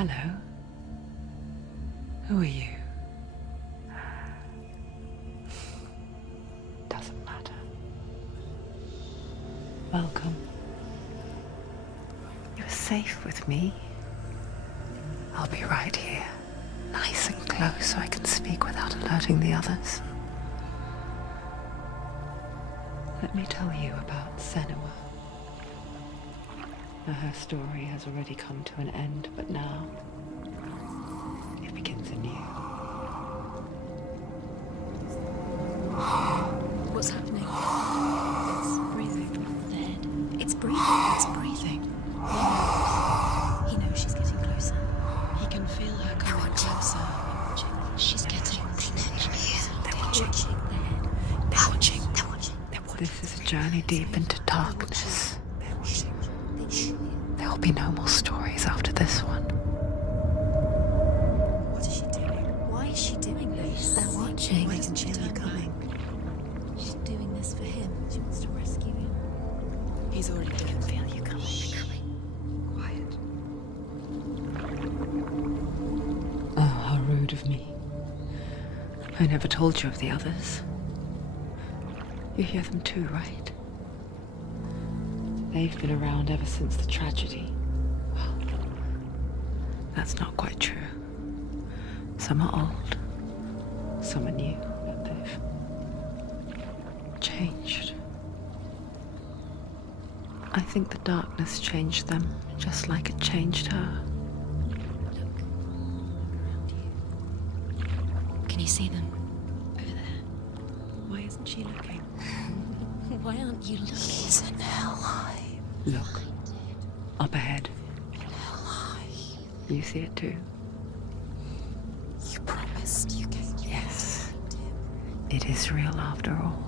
Hello. Who are you? Doesn't matter. Welcome. You're safe with me. I'll be right here, nice and close so I can speak without alerting the others. Let me tell you about Senua. Now, her story has already come to an end, but now it begins anew. What's happening? It's breathing. The head. It's breathing. It's breathing. He knows she's getting closer. He can feel her coming closer. She's getting closer. They're watching. They're watching. They're watching. This is a journey deep into darkness. There'll be no more stories after this one. What is she doing? Why is she doing this? They're watching. Why isn't she coming? She's doing this for him. She wants to rescue him. He's already dead. I can feel you coming. Quiet. Oh, how rude of me. I never told you of the others. You hear them too, right? They've been around ever since the tragedy. Well, that's not quite true. Some are old, some are new, but they've changed. I think the darkness changed them, just like it changed her. Look around you. Can you see them? Over there. Why isn't she looking? Why aren't you looking? He's in hell high. Look, up ahead. Hell high. You see it too? You promised you came. Yes. It is real after all.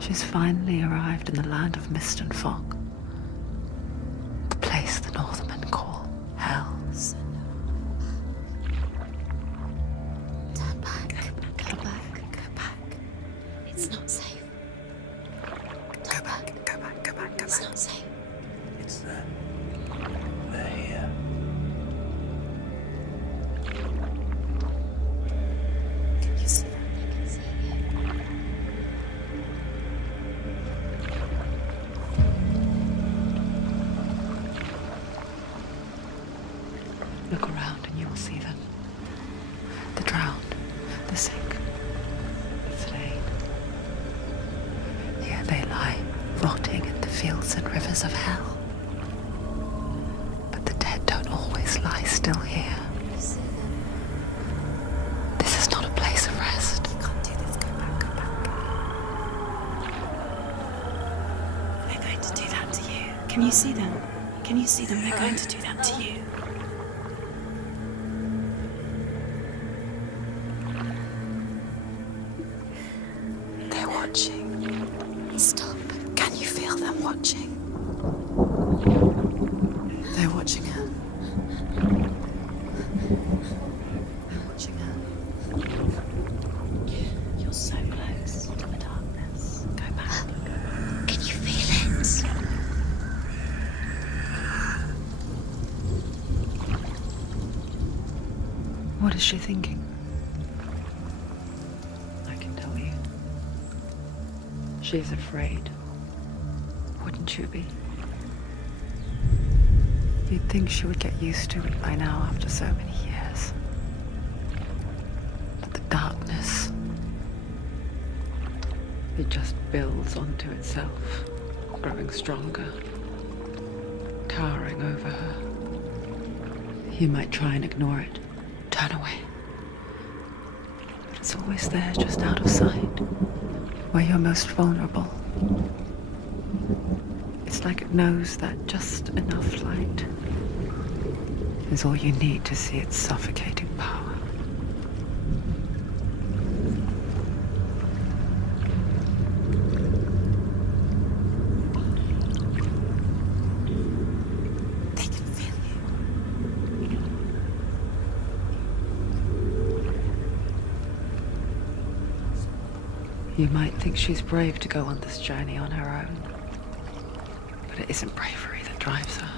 She's finally arrived in the land of mist and fog. The place the Northmen call Hell. Turn back. Go back. Go back. It's not safe. Go back. Go back. Go back. Go It's back. not safe. It's them. They're here. Can you see them? I can see it. Look around and you will see them. The drowned, the sick, the slain. Here they lie, rotting in the fields and rivers of hell. But the dead don't always lie still here. You see them? This is not a place of rest. You can't do this. Go back. Go back. They're going to do that to you. Can you see them? Can you see them? They're going to do that to you. They're watching. Stop. Can you feel them watching? They're watching her. They're watching her. You're so close to the darkness. Go back. Can you feel it? What is she thinking? I can tell you. She's afraid. Wouldn't you be? You'd think she would get used to it by now after so many years. But the darkness, it just builds onto itself, growing stronger, towering over her. You might try and ignore it, turn away. But it's always there, just out of sight, where you're most vulnerable. It's like it knows that just enough light is all you need to see its suffocating power. They can feel you. You might think she's brave to go on this journey on her own, but it isn't bravery that drives her.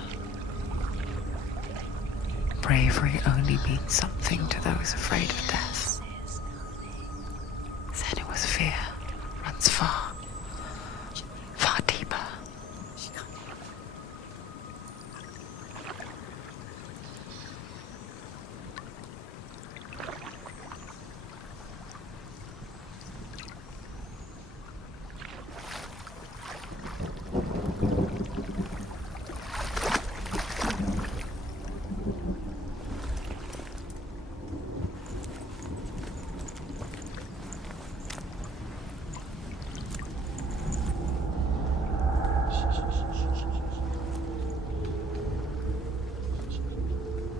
bravery only means something to those afraid of death. Senua's fear runs far, far deeper.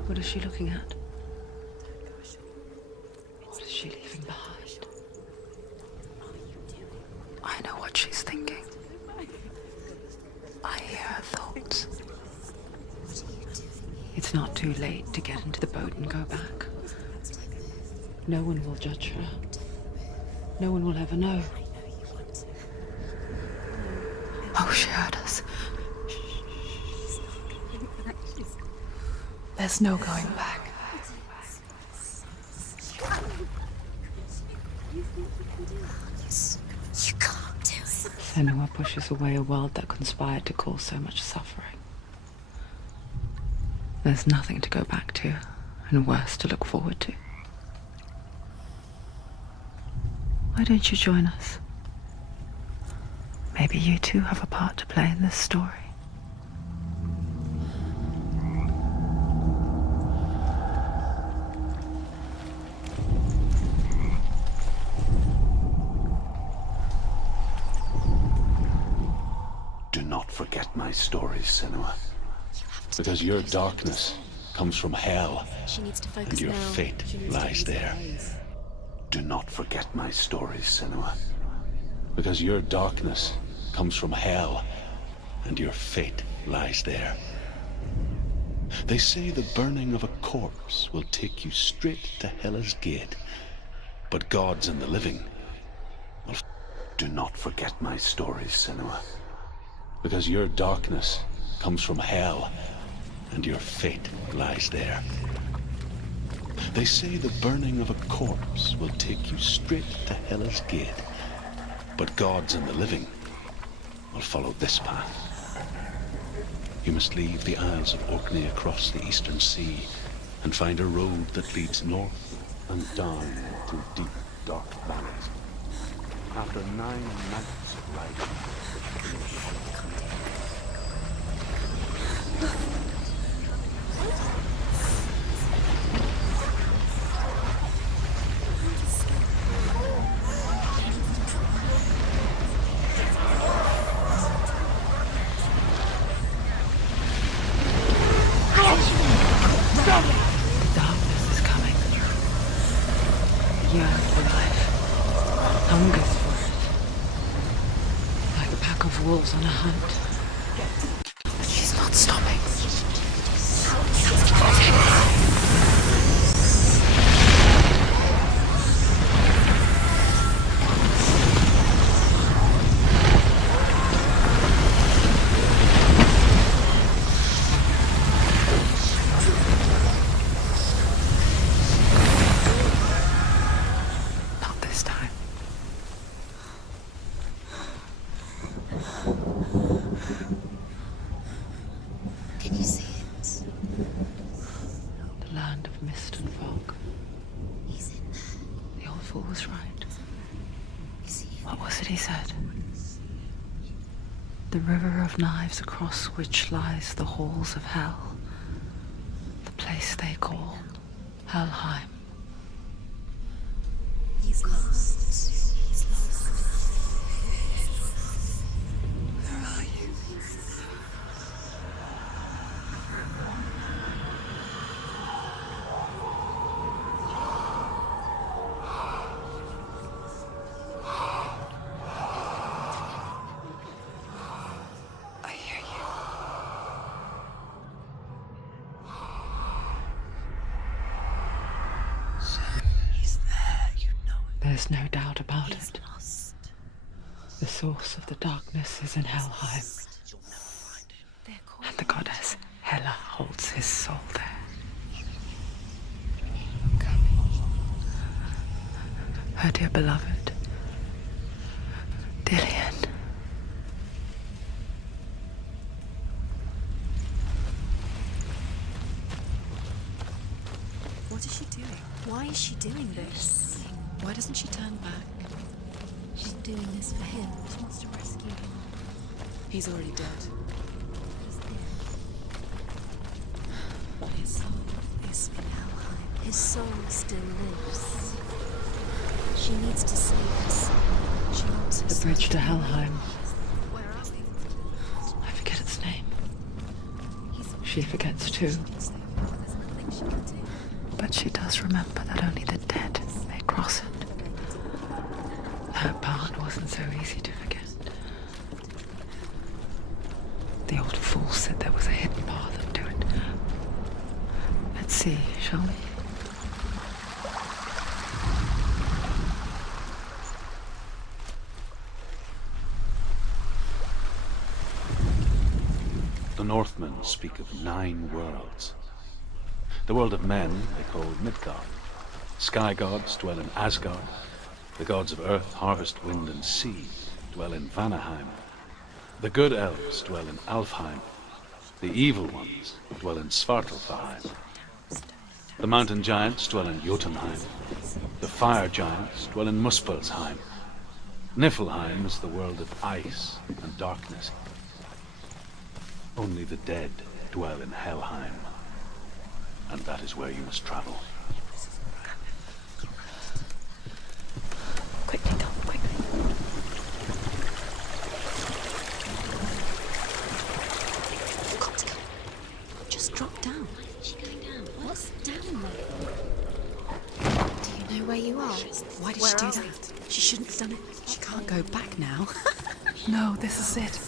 What is she looking at? What is she leaving behind? I know what she's thinking. I hear her thoughts. It's not too late to get into the boat and go back. No one will judge her. No one will ever know. Oh, she heard us. There's no going back. You can't do it. Senua pushes away a world that conspired to cause so much suffering. There's nothing to go back to, and worse to look forward to. Why don't you join us? Maybe you too have a part to play in this story. Do not forget my stories, Senua. Because your darkness comes from hell, She needs to focus and your now. fate lies there. Do not forget my stories, Senua. Because your darkness comes from hell, and your fate lies there. They say the burning of a corpse will take you straight to Hela's gate, but gods and the living will... Do not forget my stories, Senua. Because your darkness comes from hell, and your fate lies there. They say the burning of a corpse will take you straight to Hela's gate, but gods and the living will follow this path. You must leave the Isles of Orkney across the eastern sea and find a road that leads north and down into deep, dark valleys. After 9 months of riding, Darkness is coming. Yearn for life. Hungers for it. Like a pack of wolves on a hunt. But she's not stopping. Not this time. Can you see it? The land of mist and fog. He's in there. The old fool was right. You see him? What was it he said? The river of knives across which lies the halls of hell. The place they call Helheim. He's lost. He's lost. Where are you? I hear you. He's there, you know it. There's no doubt about He's it. lost. The source of the darkness is in Helheim, You'll never find him. They're called and the goddess Hela holds his soul there. her dear beloved, Dillian. What is she doing? Why is she doing this? Why doesn't she turn back? She's doing this for him. She wants to rescue him. He's already dead. His soul is in Helheim. His soul still lives. She needs to save his soul. She wants his The bridge to soul. Helheim. Where are we? I forget its name. She forgets too. There's nothing she can do. But she does remember that only the dead may cross it. That part wasn't so easy to forget. The old fool said there was a hidden path into it. Let's see, shall we? The Northmen speak of 9 worlds. The world of men they call Midgard. Sky gods dwell in Asgard. The gods of earth, harvest, wind, and sea dwell in Vanaheim. The good elves dwell in Alfheim. The evil ones dwell in Svartalfheim. The mountain giants dwell in Jotunheim. The fire giants dwell in Muspelheim. Niflheim is the world of ice and darkness. Only the dead dwell in Helheim. And that is where you must travel. Quickly, Tom, quickly. You've got to go. Just drop down. Why isn't she going down? What's down there? Do you know where you are? Why did she do that? She shouldn't have done it. She can't go back now. No, this is it.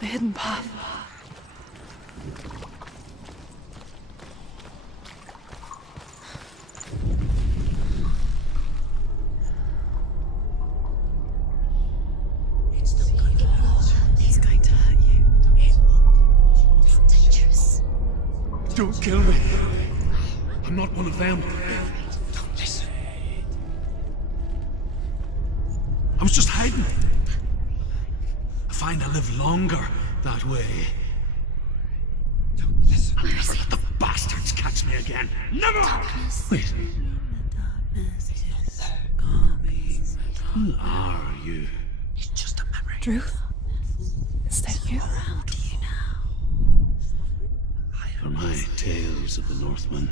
The hidden path. It's going to hurt you. It's dangerous. Don't kill me. I'm not one of them. Don't listen. I was just hiding. I find I live longer that way. Don't listen. I'll never let the bastards catch me again. Never! Wait. Who are you? It's just a memory. Druth? Is that you? How do you know? For my tales of the Northmen,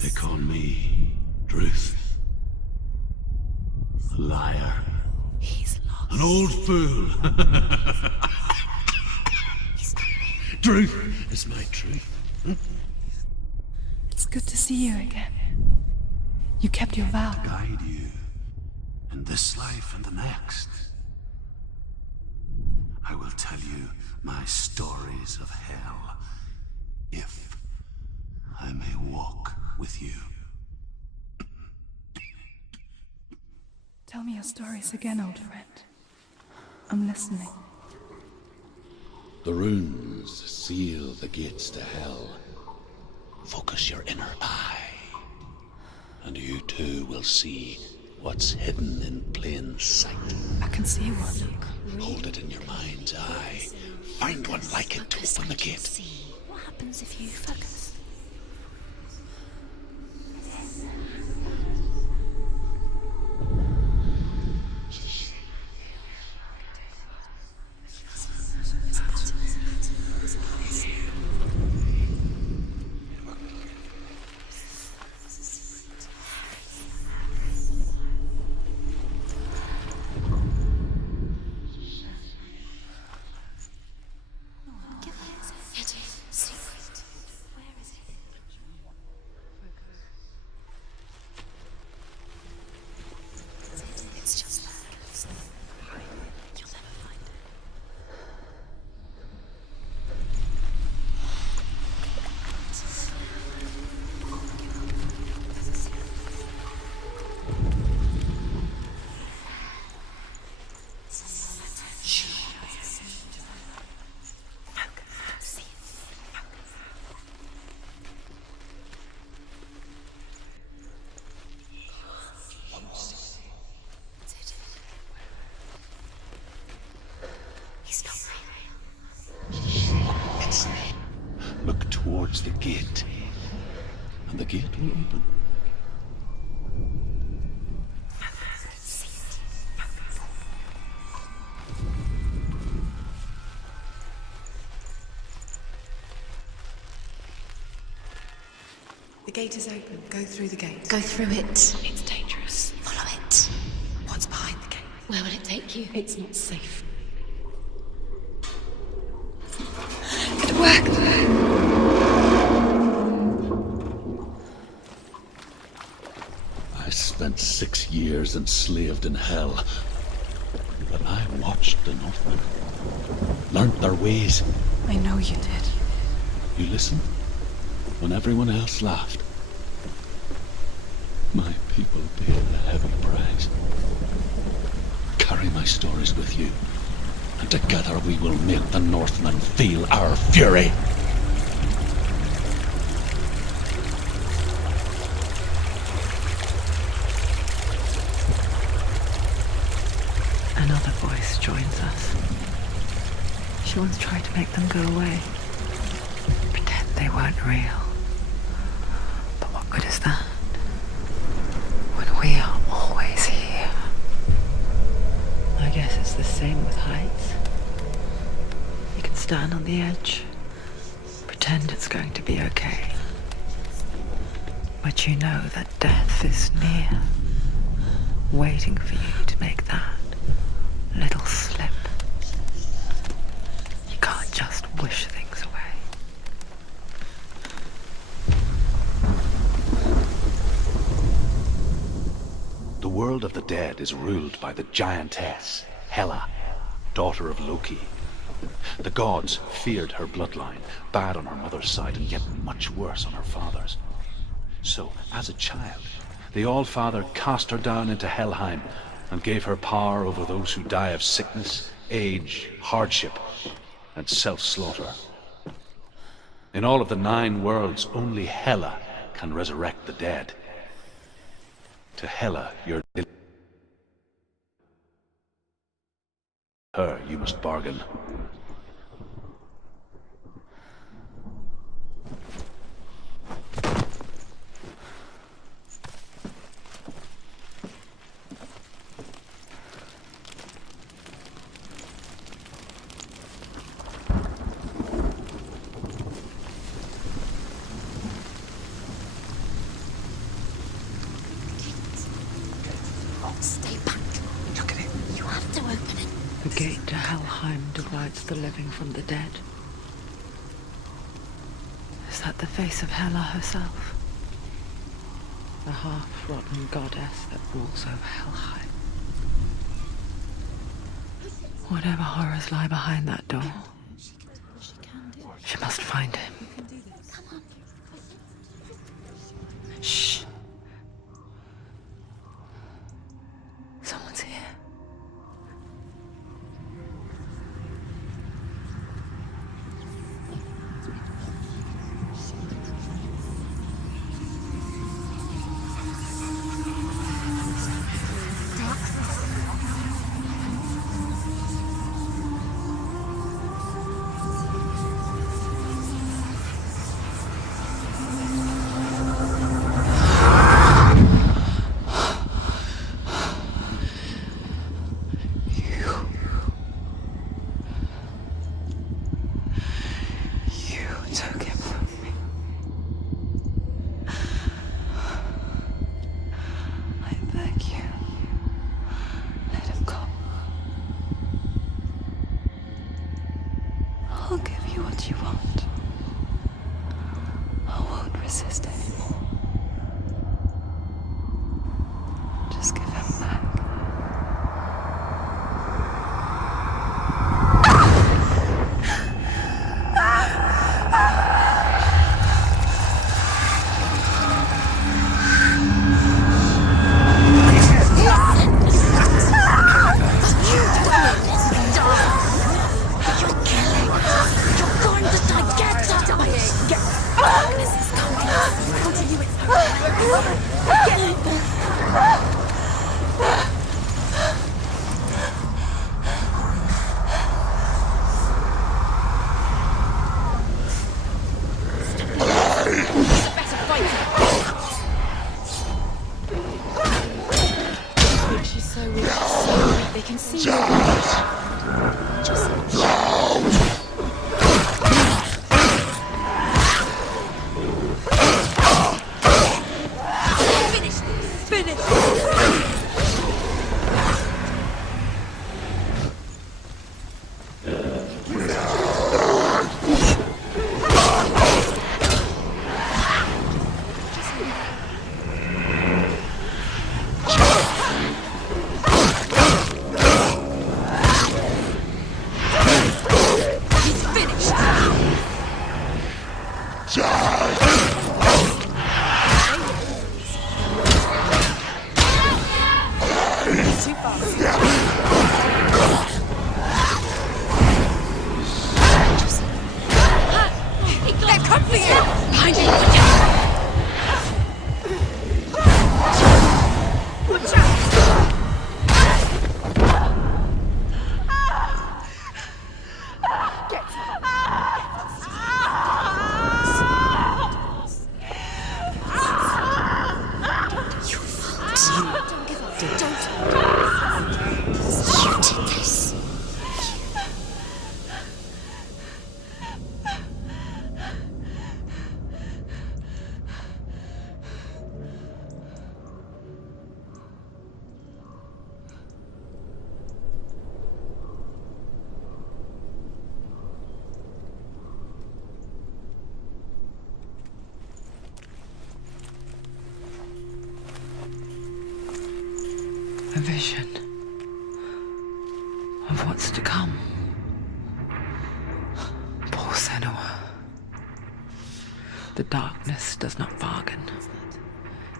they call me Druth. A liar. He's lost. An old fool. Druth is my truth. It's good to see you again. You kept your vow. Guide you in this life and the next. I will tell you my stories of hell, if I may walk with you. Tell me your stories again, old friend. I'm listening. The runes seal the gates to hell. Focus your inner eye, and you too will see what's hidden in plain sight. I can see one. Hold it in your mind's eye. Find one like it to open the gate. See what happens if you focus. Get it. Secret. Where towards the gate, and the gate will open. The gate is open. Go through the gate. Go through it. It's dangerous. Follow it. What's behind the gate? Where will it take you? It's not safe. It worked. I spent 6 years enslaved in hell, but I watched the Northmen, learnt their ways. I know you did. You listened when everyone else laughed. My people paid a heavy price. Carry my stories with you, and together we will make the Northmen feel our fury. Another voice joins us. She once tried to make them go away. Pretend they weren't real. But what good is that? When we are always here. I guess it's the same with heights. You can stand on the edge, pretend it's going to be okay. But you know that death is near, waiting for you to make that little slip. You can't just wish things away. The world of the dead is ruled by the giantess, Hela, daughter of Loki. The gods feared her bloodline, bad on her mother's side and yet much worse on her father's. So, as a child, the All-Father cast her down into Helheim and gave her power over those who die of sickness, age, hardship, and self-slaughter. In all of the 9 worlds, only Hela can resurrect the dead. To Hela, you're her you must bargain. Stay back. Look at it. You have to open it. The gate to Helheim divides the living from the dead. Is that the face of Hela herself? The half-rotten goddess that rules over Helheim. Whatever horrors lie behind that door, she must find him. Shh. Someone's here. I'll give you what you want. I won't resist anymore. Just give him back. A vision of what's to come. Poor Senua. The darkness does not bargain.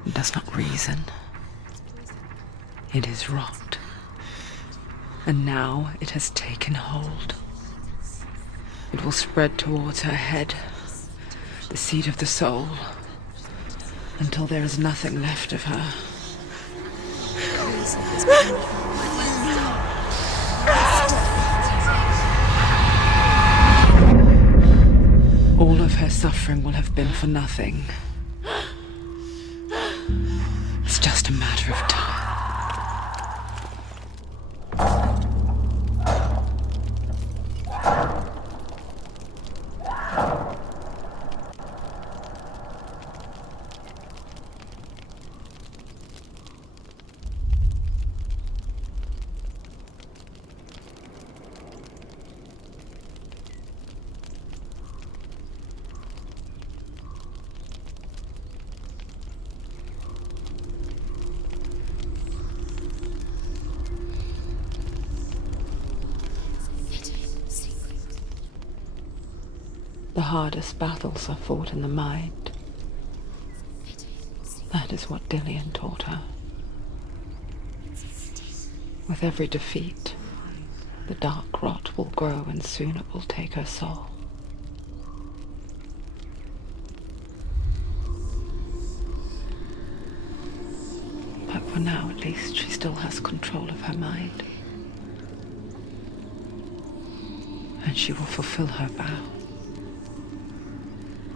It does not reason. It is rot. And now it has taken hold. It will spread towards her head, the seat of the soul, until there is nothing left of her. All of her suffering will have been for nothing. It's just a matter of time. The hardest battles are fought in the mind. That is what Dillian taught her. With every defeat, the dark rot will grow and soon it will take her soul. But for now, at least, she still has control of her mind. And she will fulfill her vow.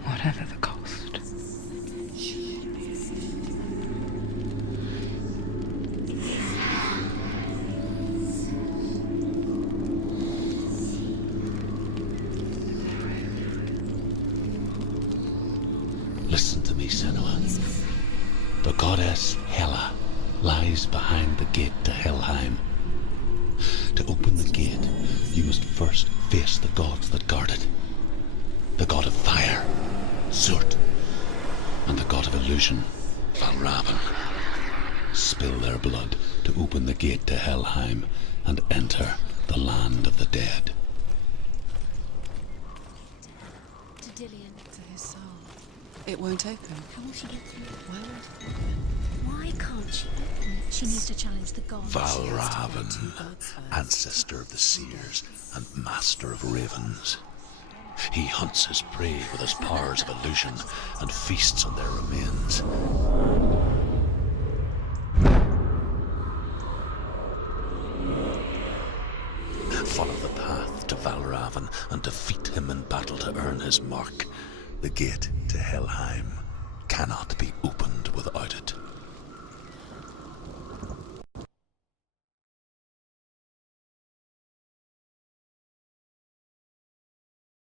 Whatever the cost. Listen to me, Senua. The goddess Hela lies behind the gate to Helheim. To open the gate, you must first face the gods that guard it. The god of fire, Zurt, and the god of illusion, Valravn. Spill their blood to open the gate to Helheim and enter the land of the dead. To Dillian. To his soul. It won't open. How will she get through it? Why won't it open? Why can't she open it? She needs to challenge the gods. Valravn, ancestor of the seers and master of ravens. He hunts his prey with his powers of illusion and feasts on their remains. Follow the path to Valravn and defeat him in battle to earn his mark. The gate to Helheim cannot be opened without it.